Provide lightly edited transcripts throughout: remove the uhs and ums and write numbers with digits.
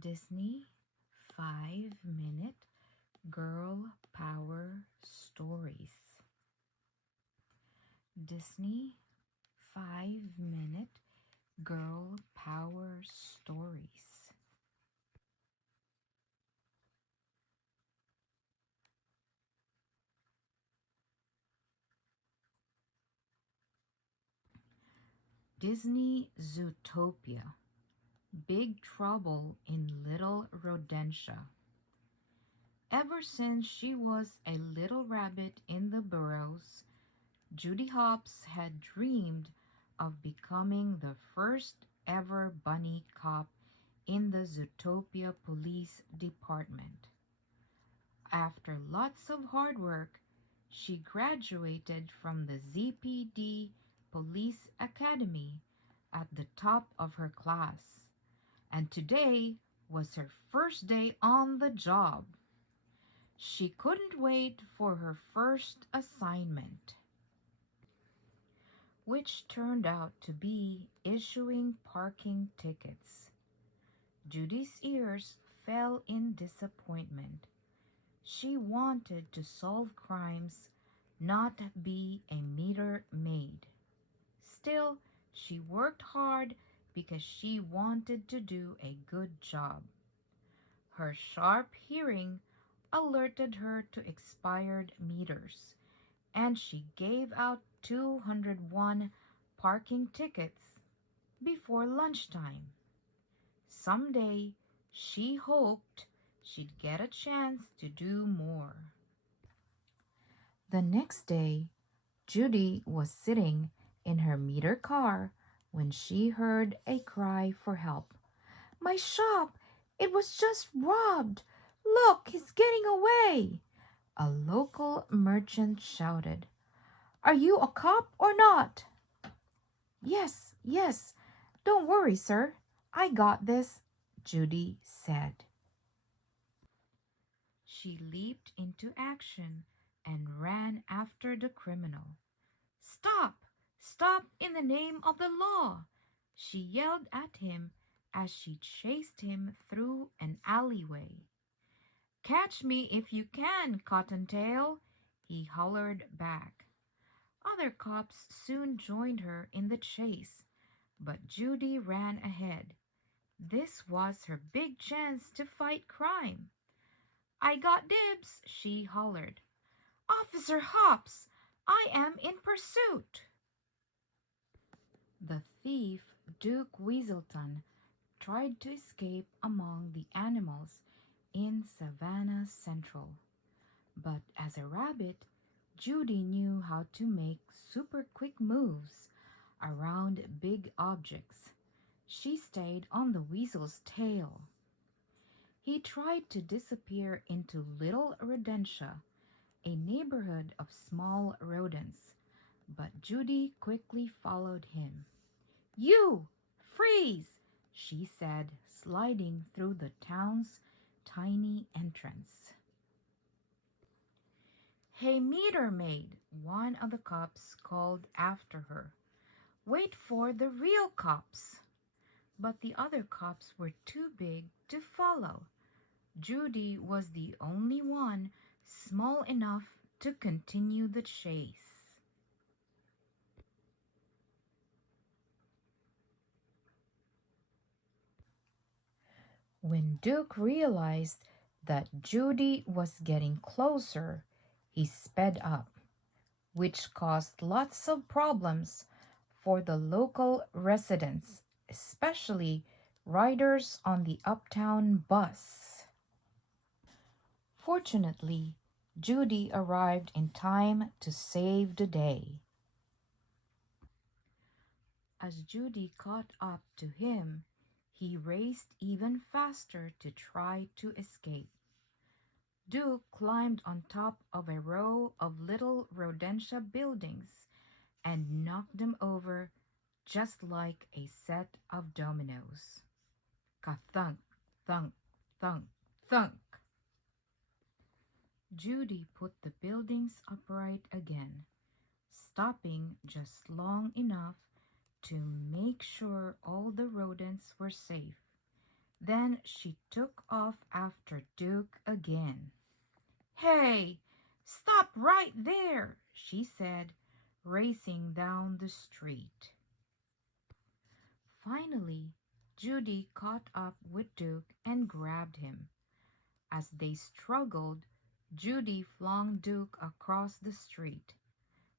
Disney 5-minute girl power stories. Disney 5-minute girl power stories. Disney Zootopia. Big Trouble in Little Rodentia. Ever since she was a little rabbit in the burrows, Judy Hopps had dreamed of becoming the first ever bunny cop in the Zootopia Police Department. After lots of hard work, she graduated from the ZPD Police Academy at the top of her class, and today was her first day on the job. She couldn't wait for her first assignment, which turned out to be issuing parking tickets. Judy's ears fell in disappointment. She wanted to solve crimes, not be a meter maid. Still, she worked hard because she wanted to do a good job. Her sharp hearing alerted her to expired meters, and she gave out 201 parking tickets before lunchtime. Someday, she hoped she'd get a chance to do more. The next day, Judy was sitting in her meter car when she heard a cry for help. "My shop! It was just robbed! Look, he's getting away!" A local merchant shouted. "Are you a cop or not?" "Yes, yes. Don't worry, sir. I got this," Judy said. She leaped into action and ran after the criminal. "Stop! Stop in the name of the law!" she yelled at him as she chased him through an alleyway. "Catch me if you can, Cottontail!" he hollered back. Other cops soon joined her in the chase, but Judy ran ahead. This was her big chance to fight crime. "I got dibs!" she hollered. "Officer Hopps, I am in pursuit!" The thief, Duke Weaselton, tried to escape among the animals in Savannah Central. But as a rabbit, Judy knew how to make super quick moves around big objects. She stayed on the weasel's tail. He tried to disappear into Little Rodentia, a neighborhood of small rodents, but Judy quickly followed him. "You! Freeze!" she said, sliding through the town's tiny entrance. "Hey, meter maid!" one of the cops called after her. "Wait for the real cops!" But the other cops were too big to follow. Judy was the only one small enough to continue the chase. When Duke realized that Judy was getting closer, he sped up, which caused lots of problems for the local residents, especially riders on the uptown bus. Fortunately, Judy arrived in time to save the day. As Judy caught up to him, he raced even faster to try to escape. Duke climbed on top of a row of little Rodentia buildings and knocked them over just like a set of dominoes. Ka-thunk, thunk, thunk, thunk. Judy put the buildings upright again, stopping just long enough to make sure all the rodents were safe. Then she took off after Duke again. "Hey, stop right there," she said, racing down the street. Finally, Judy caught up with Duke and grabbed him. As they struggled, Judy flung Duke across the street.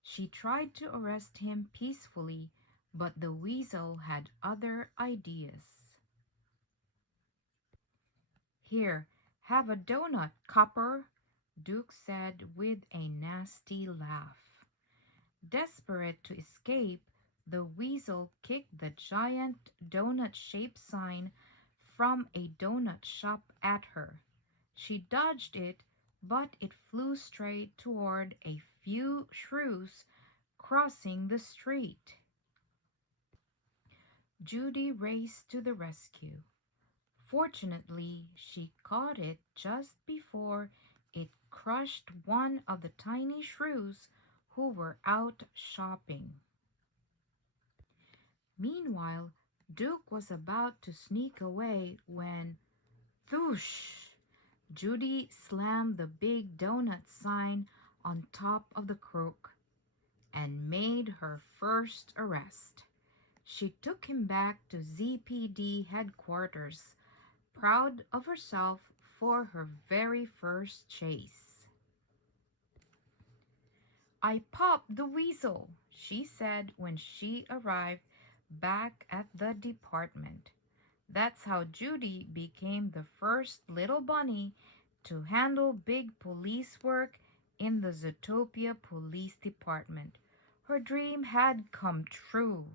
She tried to arrest him peacefully, but the weasel had other ideas. "Here, have a donut, copper," Duke said with a nasty laugh. Desperate to escape, the weasel kicked the giant donut-shaped sign from a donut shop at her. She dodged it, but it flew straight toward a few shrews crossing the street. Judy raced to the rescue. Fortunately, she caught it just before it crushed one of the tiny shrews who were out shopping. Meanwhile, Duke was about to sneak away when, thoosh! Judy slammed the big donut sign on top of the crook and made her first arrest. She took him back to ZPD headquarters, proud of herself for her very first chase. "I popped the weasel," she said when she arrived back at the department. That's how Judy became the first little bunny to handle big police work in the Zootopia Police Department. Her dream had come true.